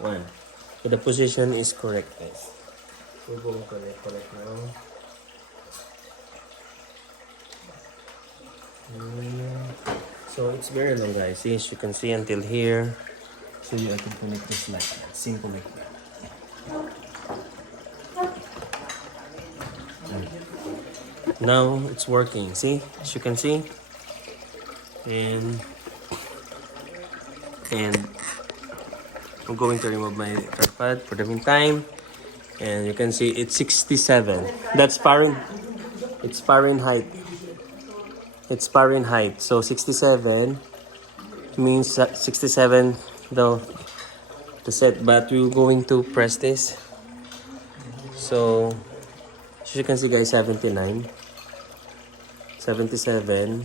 One. So the position is correct, guys. So go correct now. So it's very long, guys. See, as you can see until here. So you can connect this like that. Simple like that. Now it's working. See, as you can see. And I'm going to remove my tripod for the meantime. And you can see it's 67. That's Fahrenheit. It's Fahrenheit. It's Fahrenheit. So 67 means 67 the set. But we're going to press this. So as you can see, guys, 79, 77.